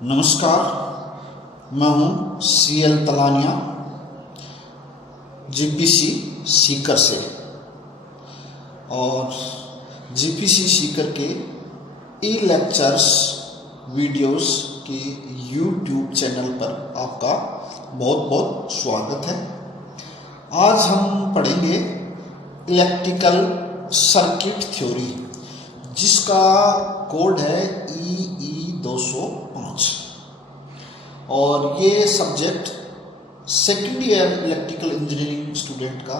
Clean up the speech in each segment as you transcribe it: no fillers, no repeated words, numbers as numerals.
नमस्कार, मैं हूं CL तलानिया, GPC सीकर से। और GPC सीकर के ई-लेक्चर्स वीडियोस के YouTube चैनल पर आपका बहुत बहुत स्वागत है। आज हम पढ़ेंगे इलेक्ट्रिकल सर्किट थ्योरी, जिसका कोड है EE 205 और ये subject second year electrical engineering student का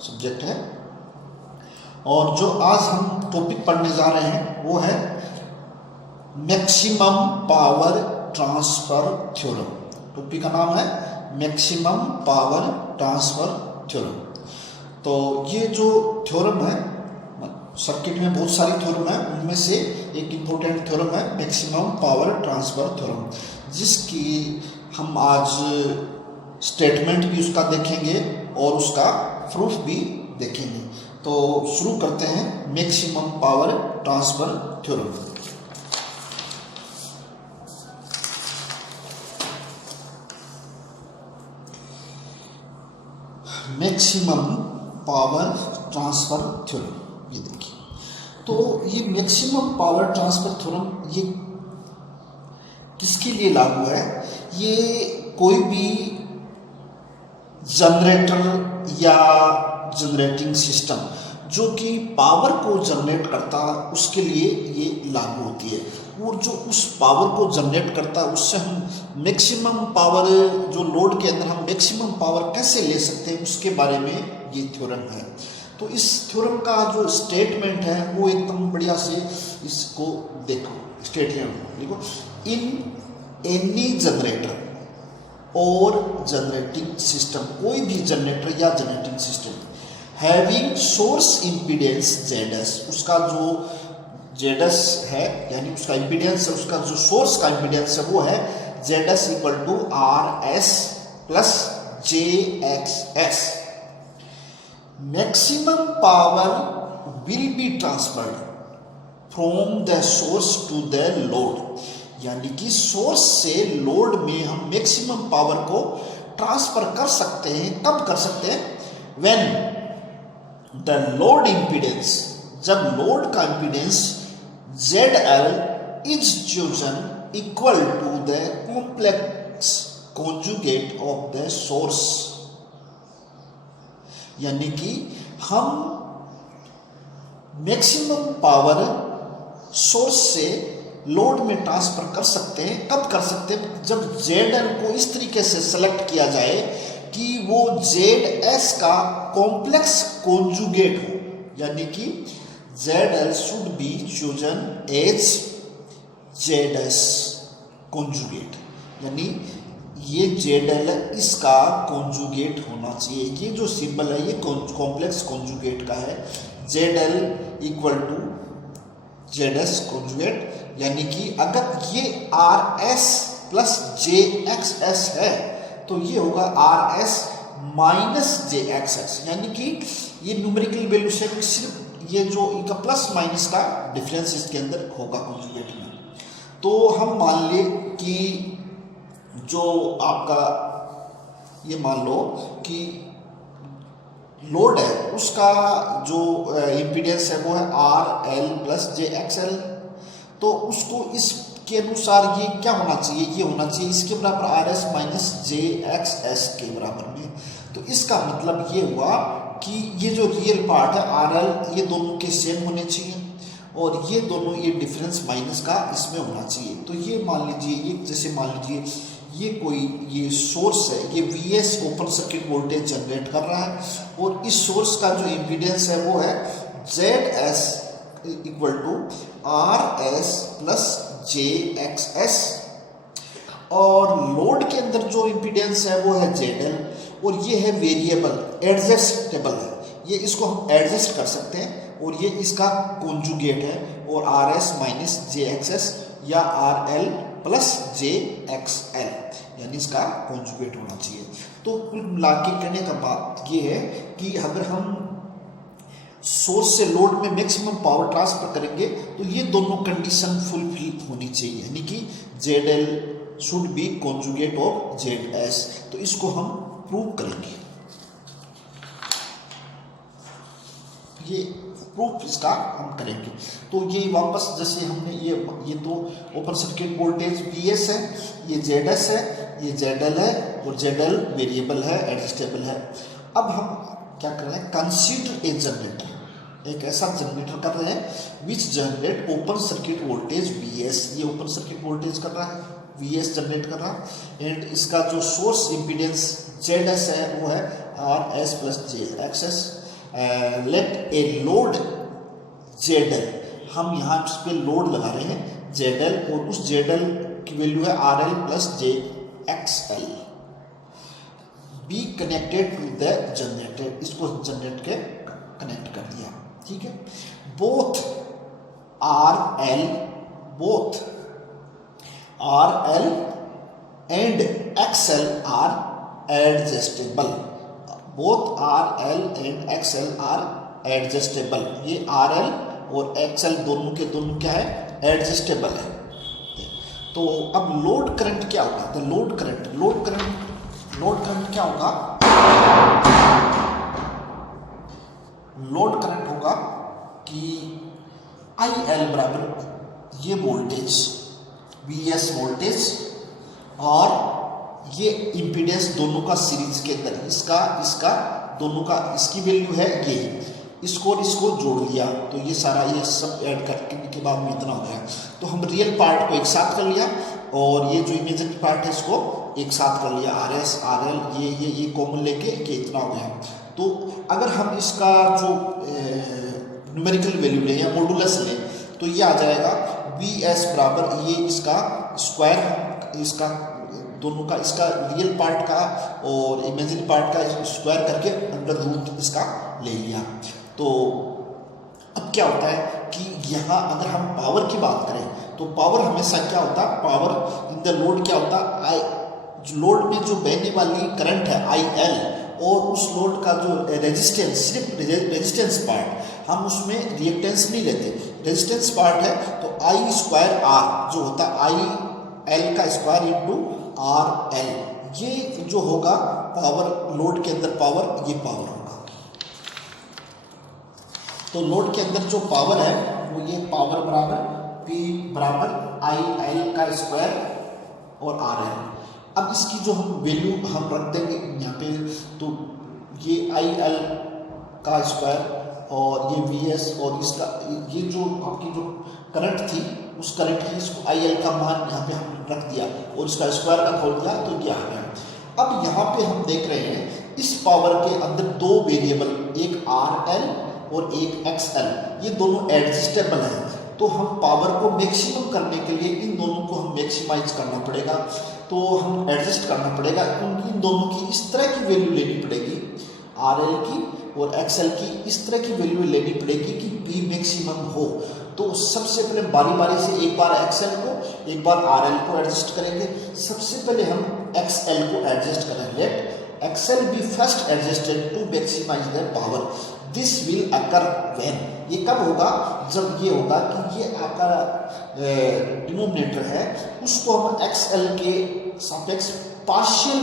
सब्जेक्ट है। और जो आज हम टॉपिक पढ़ने जा रहे हैं वो है maximum power transfer theorem. Topic का नाम है मैक्सिमम पावर ट्रांसफर थ्योरम। तो ये जो थ्योरम है, सर्किट में बहुत सारी थ्योरम है, उनमें से एक इम्पोर्टेंट थ्योरम है मैक्सिमम पावर ट्रांसफर थ्योरम, जिसकी हम आज स्टेटमेंट भी उसका देखेंगे और उसका प्रूफ भी देखेंगे। तो शुरू करते हैं maximum power transfer theorem. Maximum power transfer theorem, ये देखिए। तो ये मैक्सिमम पावर ट्रांसफर थ्योरम ये किसके लिए लागू है? ये कोई भी जनरेटर या जनरेटिंग सिस्टम जो कि पावर को जनरेट करता है उसके लिए ये लागू होती है। और जो उस पावर को जनरेट करता है उससे हम मैक्सिमम पावर, जो लोड के अंदर हम मैक्सिमम पावर कैसे ले सकते हैं, उसके बारे में ये थ्योरम है। तो इस थ्योरम का जो स्टेटमेंट है वो एकदम बढ़िया से इसको देखो। स्टेटमेंट देखो, इन एनी जनरेटर और जनरेटिंग सिस्टम, कोई भी जनरेटर या generating system having source impedance ZS, उसका जो ZS है यानी उसका इम्पीडेंस है, उसका जो सोर्स का इम्पीडेंस है वो है ZS equal to RS plus JXS। Maximum power will be transferred from the source to the load, यानी कि सोर्स से लोड में हम मैक्सिमम पावर को ट्रांसफर कर सकते हैं। कब कर सकते हैं? व्हेन द लोड इम्पीडेंस, जब लोड का impedance ZL is chosen equal to the complex conjugate of the source, यानी कि हम मैक्सिमम पावर सोर्स से लोड में ट्रांसफर कर सकते हैं। कब कर सकते हैं? जब ZL को इस तरीके से सेलेक्ट किया जाए कि वो ZS का कॉम्प्लेक्स कॉन्जुगेट हो, यानी कि ZL should be chosen as ZS conjugate, यानी ये ZL इसका कॉन्जुगेट होना चाहिए। ये जो सिंबल है ये कॉम्प्लेक्स कॉन्जुगेट का है, ZL equal to ZS conjugate, यानी कि अगर ये RS प्लस JXS है तो ये होगा RS माइनस JXS, यानी कि ये न्यूमेरिकल वैल्यू से सिर्फ ये जो इनका प्लस माइनस का डिफरेंस इसके अंदर होगा कॉन्जुगेट में। तो हम मान ले कि जो आपका ये मान लो कि लोड है उसका जो इम्पीडेंस है वो है RL प्लस JXL। तो उसको इसके अनुसार ये क्या होना चाहिए? ये होना चाहिए इसके बराबर RS माइनस JXS के बराबर में। तो इसका मतलब ये हुआ कि ये जो रियल पार्ट है RL, ये दोनों के सेम होने चाहिए और ये दोनों ये डिफरेंस माइनस का इसमें होना चाहिए। तो ये मान लीजिए, ये जैसे मान लीजिए ये कोई ये सोर्स है, ये VS open circuit voltage generate कर रहा है और इस सोर्स का जो इम्पीडेंस है वो है ZS equal to RS plus JXS। और लोड के अंदर जो इम्पीडेंस है वो है ZL और ये है वेरिएबल, एडजस्टेबल है, ये इसको हम एडजस्ट कर सकते हैं और ये इसका कॉन्जुगेट है। और RS माइनस JXS या RL प्लस JXL, यानी इसका कॉन्जुगेट होना चाहिए। तो कुल मिला के कहने का बात ये है कि अगर हम सोर्स से लोड में मैक्सिमम पावर ट्रांसफर करेंगे तो ये दोनों कंडीशन फुलफिल होनी चाहिए, यानी कि ZL should B conjugate of Z S. तो इसको हम प्रूव करेंगे, ये प्रूफ इसका हम करेंगे। तो ये वापस जैसे हमने ये तो ओपन सर्किट वोल्टेज VS है, ये ZS है, ये ZL है और ZL वेरिएबल है, एडजस्टेबल है। अब हम क्या कर रहे हैं, कंसीडर ए जनरेटर, एक ऐसा जनरेटर कर रहे हैं which generate open circuit voltage VS। ये ओपन सर्किट वोल्टेज कर रहा है, VS जनरेट कर रहा है, एंड इसका जो सोर्स इम्पीडेंस ZS है वो है RS plus JXS। Let a load ZL, हम यहाँ इस पर लोड लगा रहे हैं ZL, और उस ZL की वैल्यू है RL plus JXL, be connected to the generator. इसको जनरेट के कनेक्ट कर दिया, ठीक है। Both RL and XL are adjustable, both RL and XL are adjustable. ये RL और XL दोनों के दोनों क्या है, एडजस्टेबल है। तो अब लोड करंट क्या होगा, तो लोड करंट क्या होगा, लोड करंट होगा कि IL बराबर ये वोल्टेज VS वोल्टेज और ये इम्पीडेंस दोनों का सीरीज के अंदर, इसका दोनों का, इसकी वैल्यू है ये, इसको और इसको जोड़ दिया तो ये सारा ये सब ऐड करने के बाद में इतना हो गया। तो हम रियल पार्ट को एक साथ कर लिया और ये जो इमेजिनरी पार्ट है इसको एक साथ कर लिया, RS RL ये कॉमन लेके कि इतना हो गया। तो अगर हम इसका जो न्यूमेरिकल वैल्यू लें या मॉडुलस लें तो ये आ जाएगा VS बराबर ये इसका स्क्वायर, इसका दोनों का, इसका रियल पार्ट का और इमेजिनरी पार्ट का स्क्वायर करके अंडर रूट इसका ले लिया। तो अब क्या होता है कि यहाँ अगर हम पावर की बात करें तो पावर हमेशा क्या होता है, पावर इन द लोड क्या होता है, लोड में जो बहने वाली करंट है IL और उस लोड का जो रेजिस्टेंस, सिर्फ रेजिस्टेंस पार्ट, हम उसमें रिएक्टेंस नहीं लेते, रेजिस्टेंस पार्ट है तो I स्क्वायर R जो होता है IL का स्क्वायर इंटू RL, ये जो होगा पावर, लोड के अंदर पावर, ये पावर होगा। तो लोड के अंदर जो पावर है वो ये पावर बराबर P बराबर IL का स्क्वायर और RL। अब इसकी जो हम वैल्यू हम रख देंगे यहाँ पे, तो ये IL का स्क्वायर और ये VS और इसका ये जो आपकी जो करंट थी उस करंट की इसको IL का मान यहाँ पे हम रख दिया और इसका स्क्वायर का खोल दिया तो ये आ गया। अब यहाँ पे हम देख रहे हैं इस पावर के अंदर दो वेरिएबल, एक RL और एक XL, ये दोनों एडजस्टेबल हैं। तो हम पावर को मैक्सिमम करने के लिए इन दोनों को हम मैक्सिमाइज करना पड़ेगा, तो हम एडजस्ट करना पड़ेगा, इन दोनों की इस तरह की वैल्यू लेनी पड़ेगी, RL की और XL की इस तरह की वैल्यू लेनी पड़ेगी कि P मैक्सिमम हो। तो सबसे पहले बारी बारी से एक बार XL को एक बार RL को एडजस्ट करेंगे। सबसे पहले हम XL को एडजस्ट करेंगे, let XL be first adjusted to maximise the power, this will occur when, ये कब होगा, जब ये होगा कि ये आपका डिनोमिनेटर है उसको हम XL के सापेक्ष पार्शियल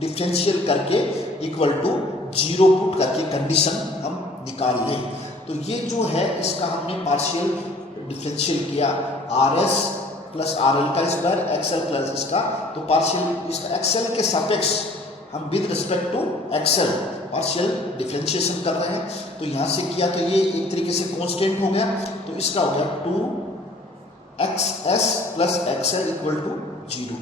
डिफरेंशियल करके इक्वल टू 0 पुट करके कंडीशन हम निकाल लें। तो ये जो है इसका हमने पार्शियल डिफरेंशियल किया, RS प्लस RL का स्क्वायर XL प्लस इसका, तो पार्शियल इसका XL के सापेक्ष हम with respect to XL partial differentiation कर रहे हैं। तो यहाँ से किया तो ये एक तरीके से कांस्टेंट हो गया, तो इसका हो गया 2XS plus XL equal to 0।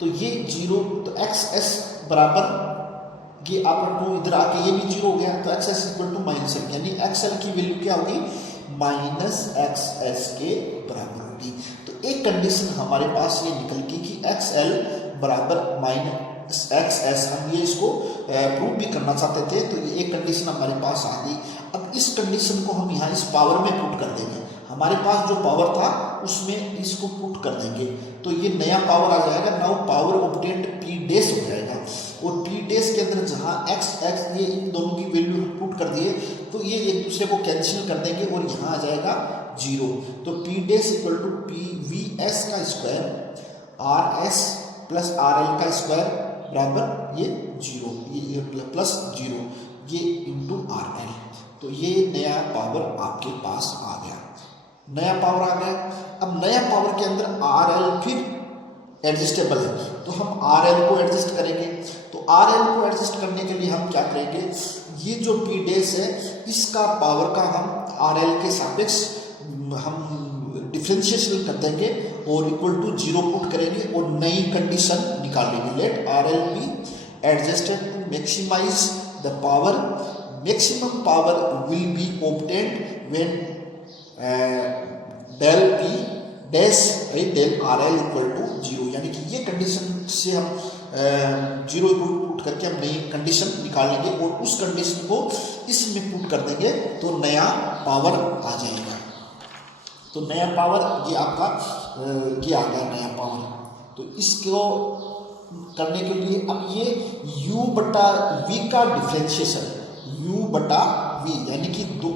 तो ये 0, तो XS बराबर ये आपका 2 इधर आके ये भी 0 हो गया, तो XS इक्वल टू -1, यानी XL की वैल्यू क्या होगी, -XS के बराबर होगी। तो एक कंडीशन हमारे पास ये निकल गई कि XL बराबर -XS, हम ये इसको प्रूव भी करना चाहते थे, तो ये एक कंडीशन हमारे पास आ गई। अब इस कंडीशन को हम यहाँ इस पावर में पुट कर देंगे, हमारे पास जो पावर था उसमें इसको पुट कर देंगे तो ये नया पावर आ जाएगा। Now power obtained P dash हो जाएगा, और P डैश के अंदर जहाँ x ये इन दोनों की वैल्यू पुट कर दिए तो ये एक दूसरे को कैंसिल कर देंगे और यहाँ आ जाएगा 0। तो P dash equal to PVS का square R S plus R L का स्क्वायर बराबर ये 0, ये प्लस 0 ये इंटू आर एल। तो ये नया पावर आपके पास आ गया, नया पावर आ गया। अब नया पावर के अंदर आर एल फिर एडजस्टेबल है, तो हम आर एल को एडजस्ट करेंगे। तो आर एल को एडजस्ट करने के लिए हम क्या करेंगे, ये जो पी डैश है इसका पावर का हम आर एल के सापेक्ष हम डिफ्रेंशिएशन कर देंगे और इक्वल टू 0 पुट करेंगे और नई कंडीशन निकाल लेंगे। Let R L be adjusted to maximise the power, maximum power will be obtained when del P dash del R L equal to 0, यानी कि ये कंडीशन से हम 0 पुट करके हम नई कंडीशन निकाल लेंगे और उस कंडीशन को इसमें पुट कर देंगे तो नया पावर आ जाएगा। तो नया पावर ये आपका ये आ गया नया पावर। तो इसको करने के लिए अब ये u बटा v का डिफ्रेंशिएशन, u बटा v यानी कि दो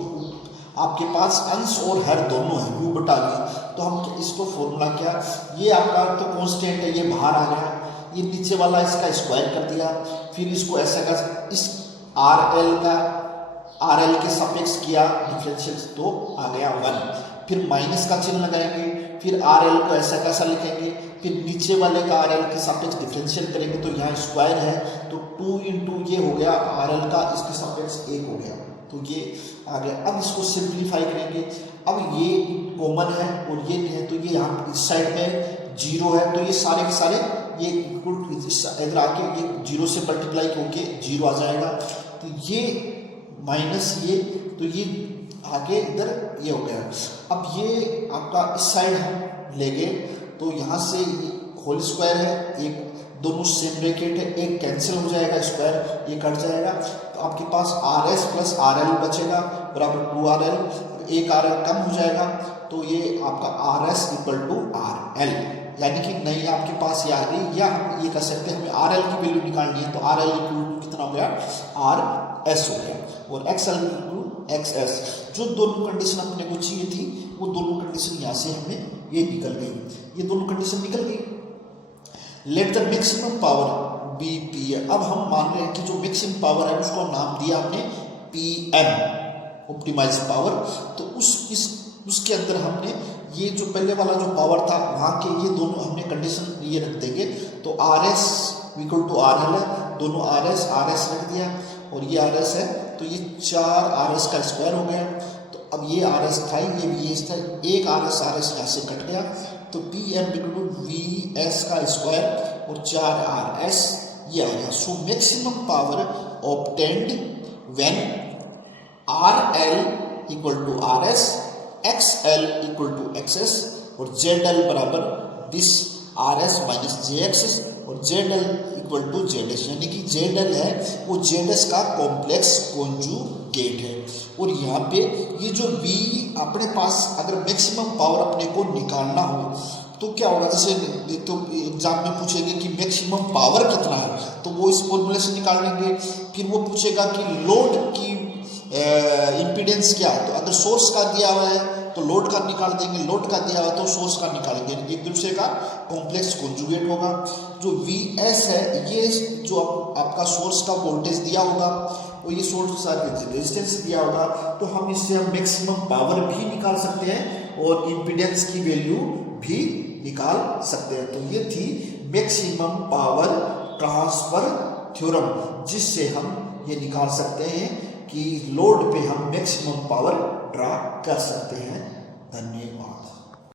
आपके पास अंश और हर दोनों है, u बटा v। तो हम इसको फॉर्मूला क्या, ये आपका तो कांस्टेंट है, ये बाहर आ गया, ये नीचे वाला इसका स्क्वायर कर दिया, फिर इसको ऐसा कर इस आर एल के सापेक्ष किया डिफरेंशियल तो आ गया 1, फिर माइनस का चिन्ह लगाएंगे, फिर आर एल को ऐसा कैसा लिखेंगे, फिर नीचे वाले का आर एल के सापेक्ष डिफरेंशियल करेंगे तो यहाँ स्क्वायर है तो 2 इंटू ये हो गया आर एल का इसके सापेक्ष 1 हो गया, तो ये आ गया। अब इसको सिंप्लीफाई करेंगे, अब ये कॉमन है और ये नहीं है तो ये यहाँ इस साइड में 0 है तो ये सारे के सारे ये इधर आके ये 0 से मल्टीप्लाई होके 0 आ जाएगा, तो ये माइनस ये तो ये आगे इधर ये हो गया। अब ये आपका इस साइड हम लेंगे तो यहाँ से होल स्क्वायर है, एक दोनों सेम ब्रैकेट है, एक कैंसिल हो जाएगा स्क्वायर, ये कट जाएगा, तो आपके पास R S plus R L बचेगा बराबर 2RL, एक आर एल कम हो जाएगा तो ये आपका R S equal to R L, यानी कि नहीं आपके पास ये आ गई, या हम ये कर सकते हैं हमें आर एल की वैल्यू निकालनी है तो आर एल इक्वल टू कितना हो गया आर एस हो गया और X L equal to X S. जो दोनों कंडीशन अपने को चाहिए थी वो दोनों कंडीशन यहाँ से हमें ये निकल गई, ये दोनों कंडीशन निकल गई। Let the maximum power be P, अब हम मान रहे हैं कि जो मैक्सिमम पावर है उसको नाम दिया हमने पी एम ऑप्टिमाइज पावर, तो उसके अंदर हमने ये जो पहले वाला जो पावर था वहाँ के ये दोनों हमने कंडीशन ये रख देंगे, तो R S equal to R L है, दोनों आर एस रख दिया और ये आर एस है तो ये 4 आर एस का स्क्वायर हो गया। तो अब ये आर एस था, ये भी ये था, एक आर एस यहाँ से कट गया तो P M equal to V S का स्क्वायर और 4 आर एस ये आ गया। So maximum power obtained when R L equal to R S, X L equal to X S और जेड एल बराबर this R S minus J X और Z L equal to Z S, यानी कि Z L है वो Z S का complex conjugate है। और यहाँ पे ये जो V अपने पास अगर मैक्सिमम पावर अपने को निकालना हो तो क्या होगा, जैसे तो एग्जाम में पूछेंगे कि मैक्सिमम पावर कितना है तो वो इस फॉर्मूले से निकाल लेंगे, फिर वो पूछेगा कि लोड की इम्पीडेंस क्या है, तो अगर सोर्स का दिया हुआ है तो लोड का निकाल देंगे, लोड का दिया हुआ तो सोर्स का निकालेंगे, एक दूसरे का कॉम्प्लेक्स कॉन्जुगेट होगा। जो वी एस है ये जो आपका सोर्स का वोल्टेज दिया होगा और ये सोर्स का रेजिस्टेंस दिया होगा, तो हम इससे हम मैक्सिमम पावर भी निकाल सकते हैं और इम्पीडेंस की वैल्यू भी निकाल सकते हैं। तो ये थी मैक्सिमम पावर ट्रांसफर थ्योरम, जिससे हम ये निकाल सकते हैं कि लोड पे हम मैक्सिमम पावर ड्रा कर सकते हैं। धन्यवाद।